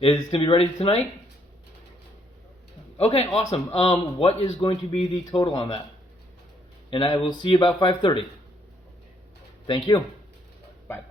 Is it going to be ready tonight? Okay, awesome. What is going to be the total on that? And I will see you about 5:30. Thank you. Bye.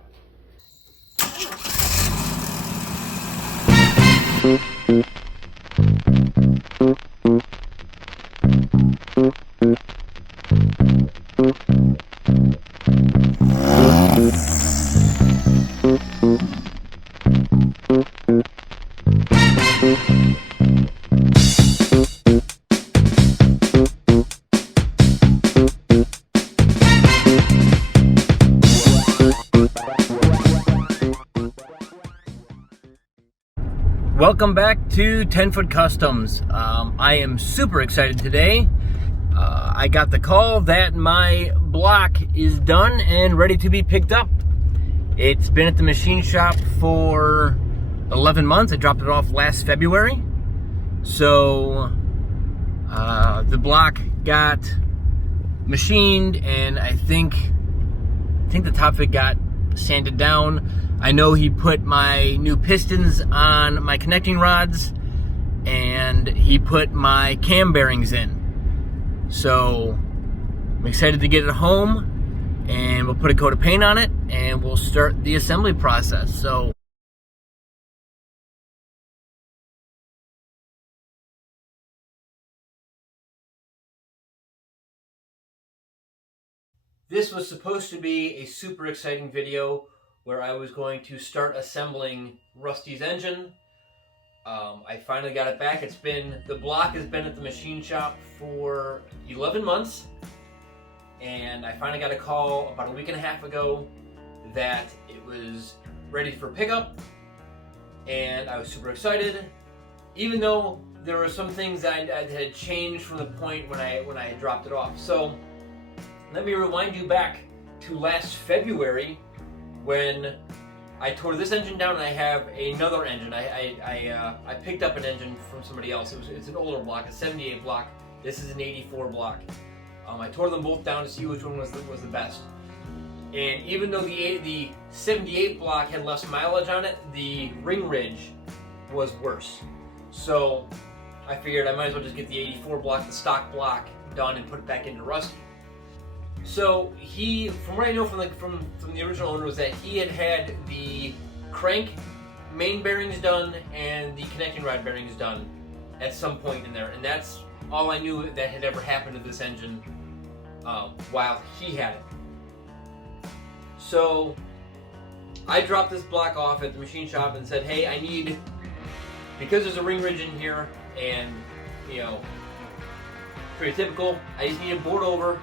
Welcome back to 10 Foot Customs. I am super excited today. I got the call that my block is done and ready to be picked up. It's been at the machine shop for 11 months. I dropped it off last February. So the block got machined, and I think the top of it got sanded down. I know he put my new pistons on my connecting rods, and he put my cam bearings in. So I'm excited to get it home, and we'll put a coat of paint on it, and we'll start the assembly process. So this was supposed to be a super exciting video where I was going to start assembling Rusty's engine. I finally got it back. The block has been at the machine shop for 11 months, and I finally got a call about a week and a half ago that it was ready for pickup, and I was super excited, even though there were some things that had changed from the point when I had dropped it off. So let me rewind you back to last February, when I tore this engine down, and I have another engine. I picked up an engine from somebody else. It's an older block, a 78 block. This is an 84 block. I tore them both down to see which one was the best. And even though the 78 block had less mileage on it, the ring ridge was worse. So I figured I might as well just get the 84 block, the stock block, done and put it back into Rusty. So from what I know from the original owner, was that he had the crank main bearings done and the connecting rod bearings done at some point in there, and that's all I knew that had ever happened to this engine while he had it. So I dropped this block off at the machine shop and said, hey, I need, because there's a ring ridge in here, and pretty typical, I just need a board over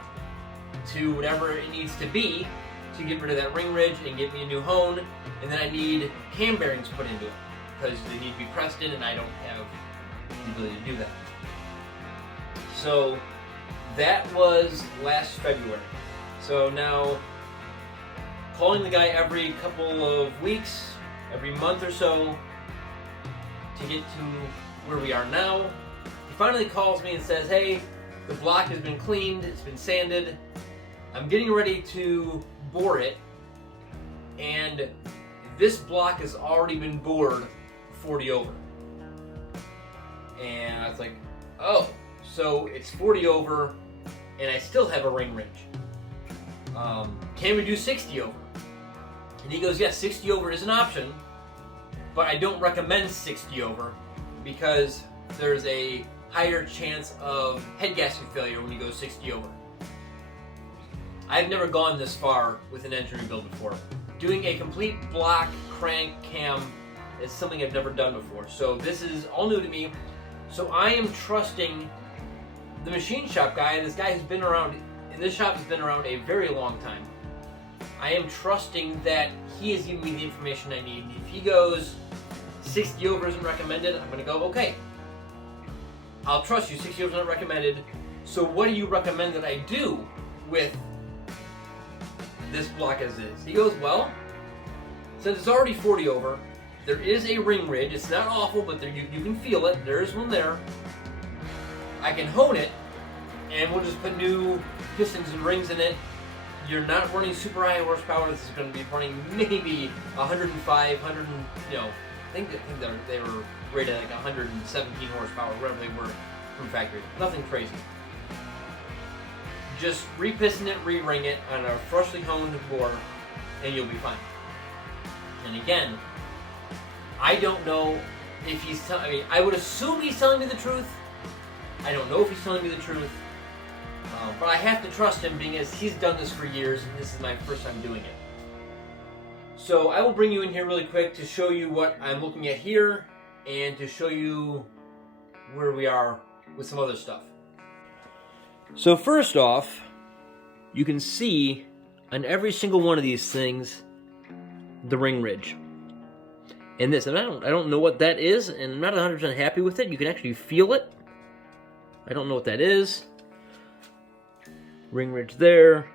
to whatever it needs to be to get rid of that ring ridge and get me a new hone, and then I need cam bearings put into it because they need to be pressed in, and I don't have the ability to do that. So that was last February. So now, calling the guy every couple of weeks, every month or so, to get to where we are now, he finally calls me and says, hey, the block has been cleaned, it's been sanded, I'm getting ready to bore it, and this block has already been bored 40 over. And I was like, oh, so it's 40 over and I still have a ring ridge. Can we do 60 over? And he goes, yes, 60 over is an option, but I don't recommend 60 over because there's a higher chance of head gasket failure when you go 60 over. I've never gone this far with an engine rebuild before. Doing a complete block crank cam is something I've never done before. So this is all new to me. So I am trusting the machine shop guy. This guy has been around, and this shop has been around a very long time. I am trusting that he is giving me the information I need. If he goes 60 over isn't recommended, I'm going to go, okay, I'll trust you, 60 over is not recommended. So what do you recommend that I do with this block as is? He goes, well, since it's already 40 over, there is a ring ridge. It's not awful, but you can feel it. There is one there. I can hone it, and we'll just put new pistons and rings in it. You're not running super high horsepower. This is going to be running maybe 105, think they were rated like 117 horsepower, whatever they were from factory. Nothing crazy. Just repiston it, re-ring it on a freshly honed bore, and you'll be fine. And again, I don't know if he's telling me. I would assume he's telling me the truth. I don't know if he's telling me the truth, but I have to trust him because he's done this for years, and this is my first time doing it. So I will bring you in here really quick to show you what I'm looking at here, and to show you where we are with some other stuff. So first off, you can see on every single one of these things the ring ridge. And this, and I don't know what that is, and I'm not 100% happy with it. You can actually feel it. I don't know what that is. Ring ridge there.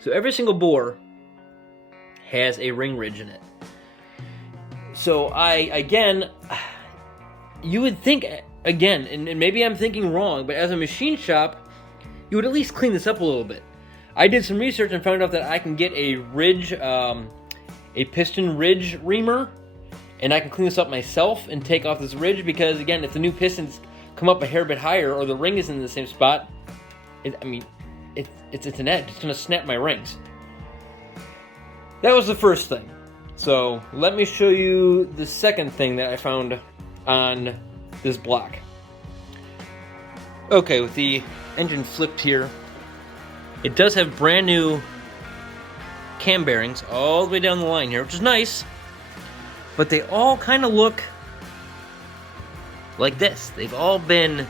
So every single bore has a ring ridge in it. So again, you would think, again, and maybe I'm thinking wrong, but as a machine shop, you would at least clean this up a little bit. I did some research and found out that I can get a ridge, a piston ridge reamer, and I can clean this up myself and take off this ridge, because again, if the new pistons come up a hair bit higher or the ring is in the same spot, it's an edge. It's going to snap my rings. That was the first thing. So let me show you the second thing that I found on this block. Okay, with the engine flipped here, it does have brand new cam bearings all the way down the line here, which is nice, but they all kind of look like this. They've all been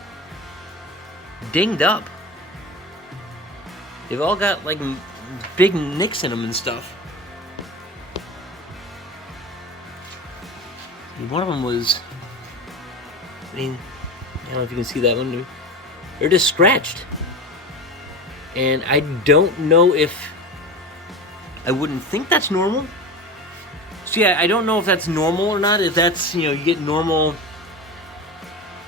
dinged up. They've all got like big nicks in them and stuff. One of them was, I don't know if you can see that one. They're just scratched. And I don't know if, I wouldn't think that's normal. So yeah, I don't know if that's normal or not. If that's, you get normal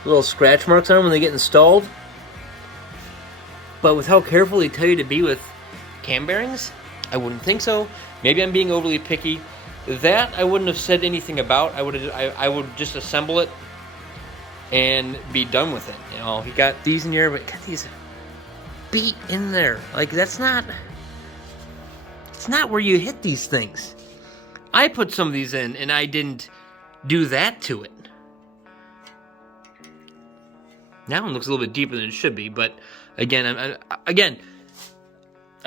little scratch marks on them when they get installed. But with how careful they tell you to be with cam bearings, I wouldn't think so. Maybe I'm being overly picky. That I wouldn't have said anything about. I would just assemble it and be done with it. He got these in here, but got these beat in there. Like, it's not where you hit these things. I put some of these in, and I didn't do that to it. That one looks a little bit deeper than it should be, but again, I'm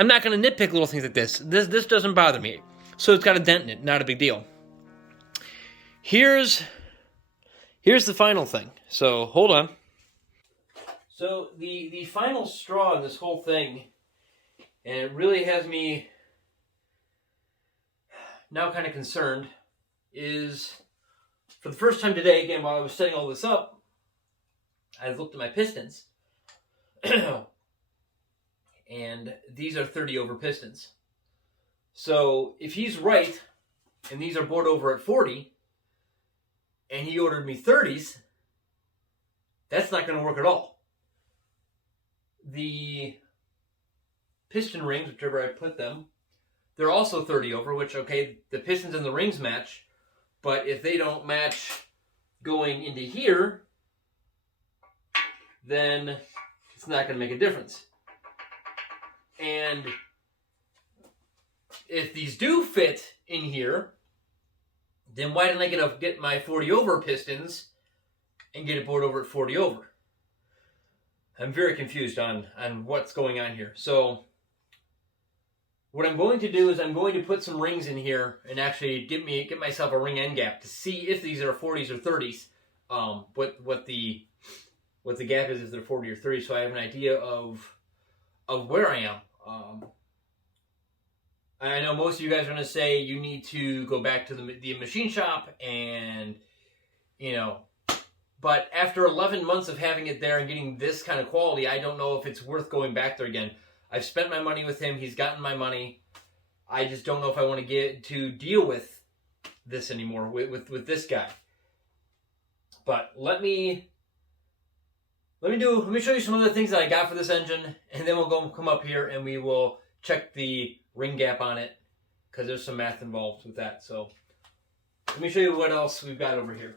not going to nitpick little things like this. This doesn't bother me. So it's got a dent in it, not a big deal. Here's the final thing. So hold on. So the final straw in this whole thing, and it really has me now kind of concerned, is for the first time today, again, while I was setting all this up, I looked at my pistons. And these are 30 over pistons. So if he's right, and these are bored over at 40, and he ordered me 30s, that's not going to work at all. The piston rings, whichever I put them, they're also 30 over, which, okay, the pistons and the rings match, but if they don't match going into here, then it's not going to make a difference. And if these do fit in here, then why didn't I get my 40 over pistons and get it bored over at 40 over? I'm very confused on what's going on here. So what I'm going to do is I'm going to put some rings in here and actually get myself a ring end gap to see if these are 40s or 30s. What the gap is if they're 40 or 30, so I have an idea of where I am. I know most of you guys are going to say you need to go back to the machine shop and, but after 11 months of having it there and getting this kind of quality, I don't know if it's worth going back there again. I've spent my money with him. He's gotten my money. I just don't know if I want to get to deal with this anymore with this guy. But let me show you some other things that I got for this engine, and then we'll come up here and we will check the ring gap on it, because there's some math involved with that. So let me show you what else we've got over here.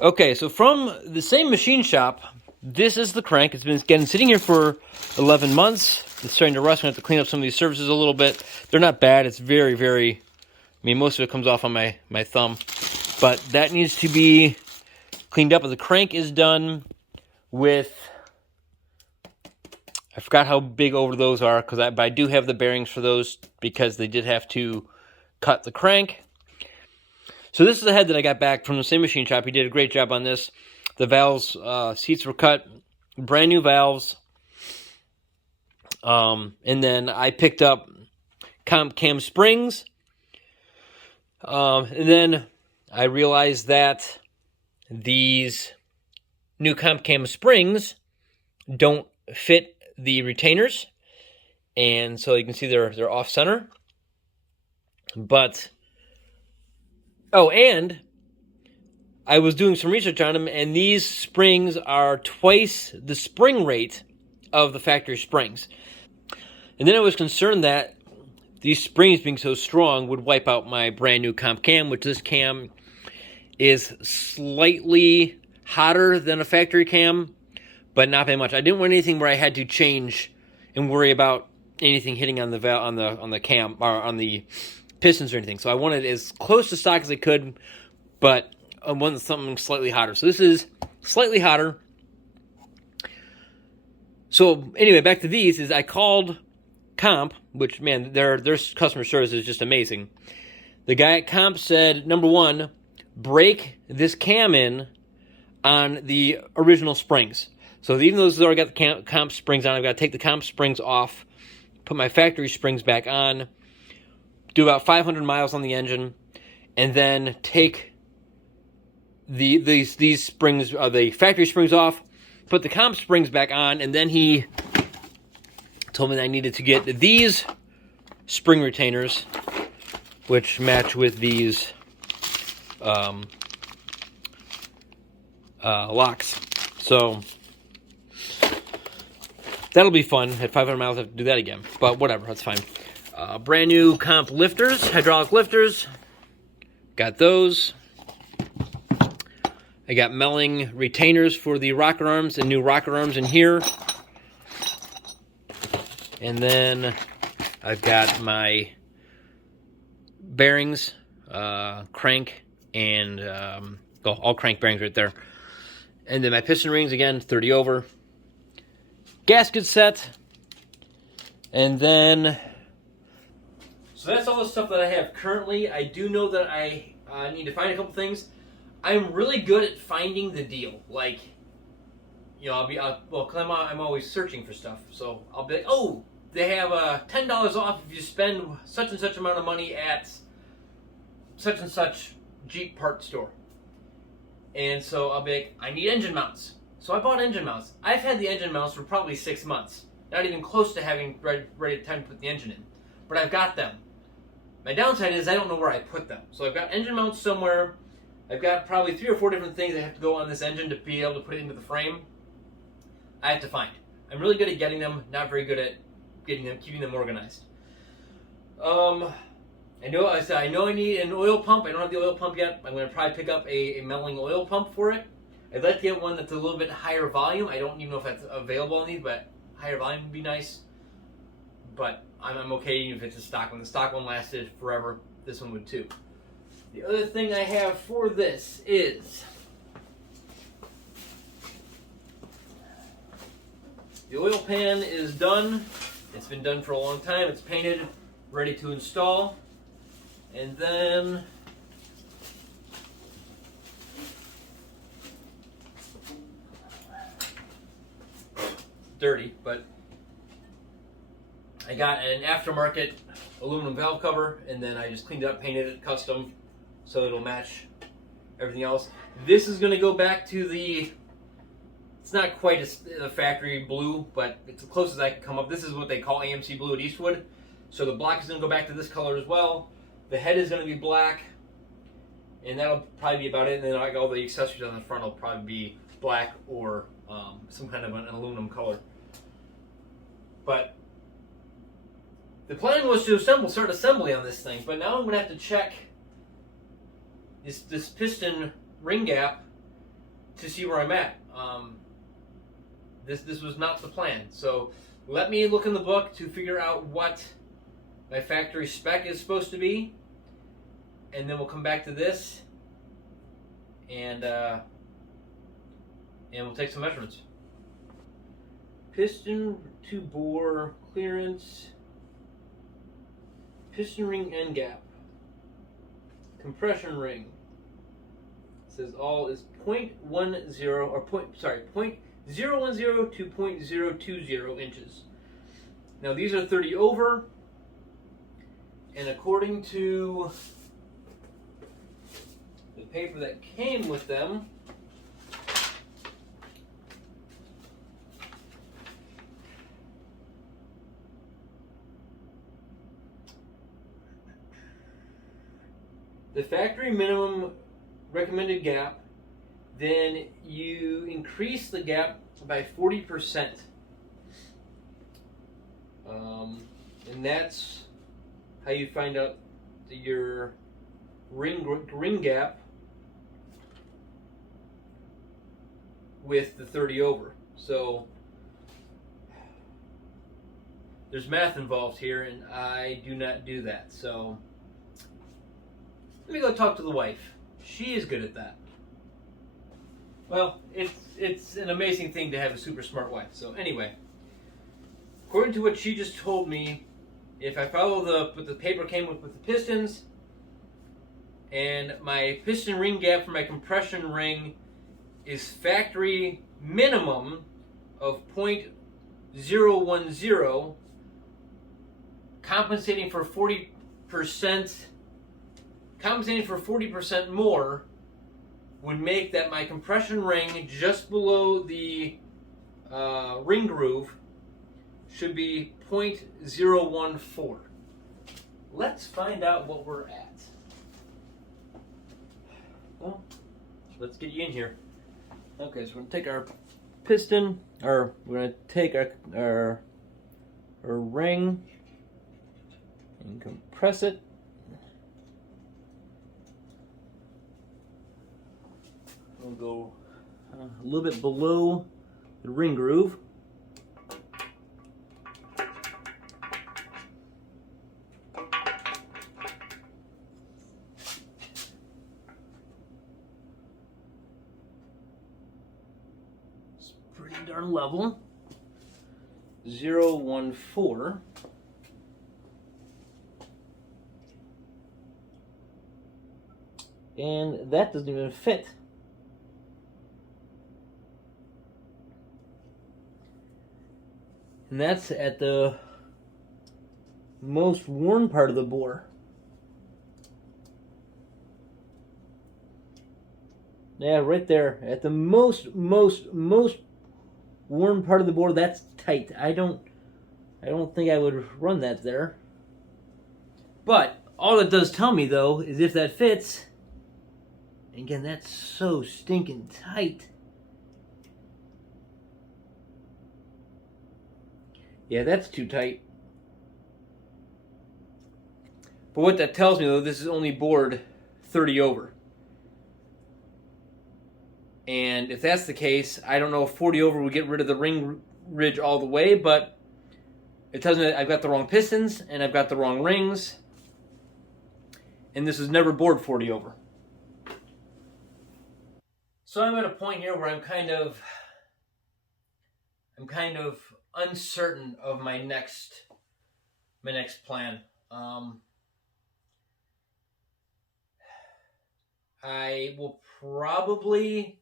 Okay, so from the same machine shop, this is the crank. It's been sitting here for 11 months. It's starting to rust. I'm going to have to clean up some of these surfaces a little bit. They're not bad. It's very, very, I mean, most of it comes off on my thumb. But that needs to be cleaned up. The crank is done with, I forgot how big over those are, but I do have the bearings for those because they did have to cut the crank. So this is the head that I got back from the same machine shop. He did a great job on this. The valves, seats were cut, brand new valves. And then I picked up comp cam springs. And then I realized that these new comp cam springs don't fit the retainers. And so you can see they're off center. But, oh, and I was doing some research on them, and these springs are twice the spring rate of the factory springs. And then I was concerned that these springs being so strong would wipe out my brand new comp cam, which this cam is slightly hotter than a factory cam, but not by much. I didn't want anything where I had to change and worry about anything hitting on the on the cam or on the pistons or anything. So I wanted as close to stock as I could, but I wanted something slightly hotter. So this is slightly hotter. So anyway, back to these is I called Comp, which, man, their customer service is just amazing. The guy at Comp said, number one, break this cam in on the original springs. So even though I got the Comp springs on, I've got to take the Comp springs off, put my factory springs back on, do about 500 miles on the engine, and then take these springs, the factory springs off, put the Comp springs back on, and then he told me that I needed to get these spring retainers, which match with these locks. So that'll be fun. At 500 miles, I have to do that again. But whatever, that's fine. Brand new Comp lifters, hydraulic lifters. Got those. I got melling retainers for the rocker arms and new rocker arms in here. And then I've got my bearings, crank, and all crank bearings right there. And then my piston rings, again, 30 over. Gasket set. And then, so that's all the stuff that I have currently. I do know that I need to find a couple things. I'm really good at finding the deal. Like, you know, because I'm always searching for stuff. So I'll be like, oh, they have $10 off if you spend such and such amount of money at such and such Jeep part store. And so I'll be like, I need engine mounts. So I bought engine mounts. I've had the engine mounts for probably 6 months. Not even close to having ready time to put the engine in. But I've got them. My downside is I don't know where I put them. So I've got engine mounts somewhere. I've got probably 3 or 4 different things that have to go on this engine to be able to put it into the frame. I have to find. I'm really good at getting them, not very good at keeping them organized. I know I need an oil pump. I don't have the oil pump yet. I'm going to probably pick up a melting oil pump for it. I'd like to get one that's a little bit higher volume. I don't even know if that's available on these, but higher volume would be nice. But I'm okay even if it's a stock one. The stock one lasted forever. This one would too. The other thing I have for this is the oil pan is done. It's been done for a long time. It's painted, ready to install. And then dirty, but I got an aftermarket aluminum valve cover, and then I just cleaned it up, painted it custom so it'll match everything else. This is going to go back to it's not quite a factory blue, but it's the closest I can come up. This is what they call AMC blue at Eastwood. So the block is going to go back to this color as well. The head is going to be black, and that'll probably be about it. And then all the accessories on the front will probably be black or some kind of an aluminum color. But the plan was to start assembly on this thing, but now I'm going to have to check this piston ring gap to see where I'm at. This was not the plan. So let me look in the book to figure out what my factory spec is supposed to be, and then we'll come back to this and we'll take some measurements. Piston to bore clearance, piston ring end gap, compression ring. It says all is 0.10 or 0.010 to 0.020 inches. Now these are 30 over, and according to the paper that came with them, the factory minimum recommended gap, then you increase the gap by 40%. And that's how you find out your ring gap with the 30 over. So there's math involved here, and I do not do that. So let me go talk to the wife. She is good at that. Well, it's an amazing thing to have a super smart wife. So anyway, according to what she just told me, if I follow what the paper came with the pistons, and my piston ring gap for my compression ring is factory minimum of 0.010, compensating for 40% more would make that my compression ring just below the ring groove should be 0.014. Let's find out what we're at. Well, let's get you in here. Okay, so we're gonna take our piston, or we're gonna take our ring and compress it. We'll go a little bit below the ring groove. It's pretty darn level. 0.014. And that doesn't even fit. And that's at the most worn part of the bore. Yeah, right there. At the most worn part of the bore, that's tight. I don't think I would run that there. But all it does tell me though is if that fits. Again, that's so stinking tight. Yeah, that's too tight. But what that tells me though, this is only bored 30 over. And if that's the case, I don't know if 40 over would get rid of the ring ridge all the way, but it tells me that I've got the wrong pistons and I've got the wrong rings. And this is never bored 40 over. So I'm at a point here where I'm kind of uncertain of my next plan. I will probably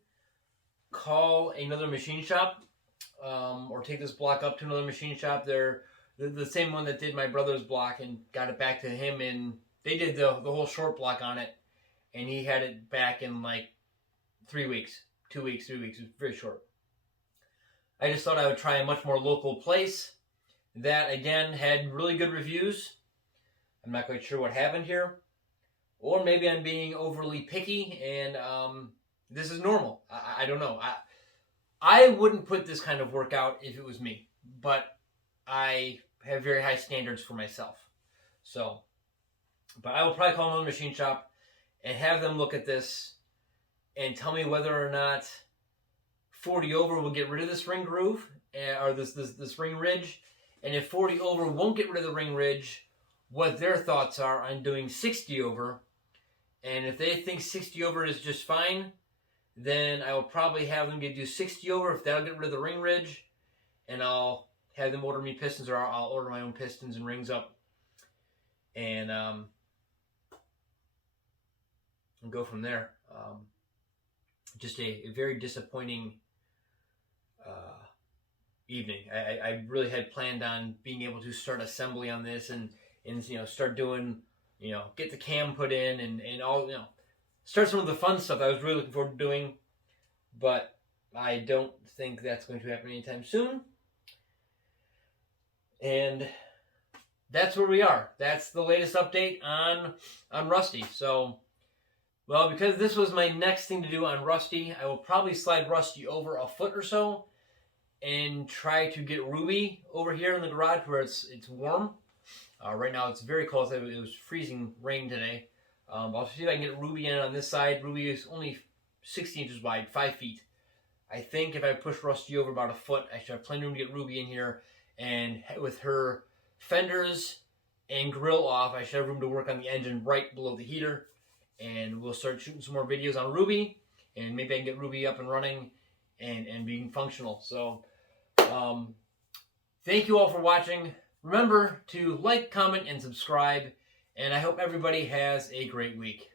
call another machine shop, or take this block up to another machine shop. They're the same one that did my brother's block and got it back to him, and they did the whole short block on it, and he had it back in like 3 weeks, 2 weeks, 3 weeks. It was very short. I just thought I would try a much more local place that, again, had really good reviews. I'm not quite sure what happened here. Or maybe I'm being overly picky and this is normal. I don't know. I wouldn't put this kind of work out if it was me. But I have very high standards for myself. So, but I will probably call another machine shop and have them look at this and tell me whether or not 40 over will get rid of this ring groove, or this ring ridge, and if 40 over won't get rid of the ring ridge, what their thoughts are on doing 60 over. And if they think 60 over is just fine, then I will probably have them do 60 over if that'll get rid of the ring ridge, and I'll have them order me pistons, or I'll order my own pistons and rings up, and go from there. Just a very disappointing evening. I really had planned on being able to start assembly on this and start doing, get the cam put in and all, start some of the fun stuff I was really looking forward to doing, but I don't think that's going to happen anytime soon. And that's where we are. That's the latest update on Rusty. So, well, because this was my next thing to do on Rusty, I will probably slide Rusty over a foot or so and try to get Ruby over here in the garage where it's warm. Right now it's very cold. It was freezing rain today. I'll see if I can get Ruby in on this side. Ruby is only 60 inches wide, 5 feet. I think if I push Rusty over about a foot, I should have plenty of room to get Ruby in here. And with her fenders and grill off, I should have room to work on the engine right below the heater. And we'll start shooting some more videos on Ruby. And maybe I can get Ruby up and running and being functional. So, thank you all for watching. Remember to like, comment, and subscribe. And I hope everybody has a great week.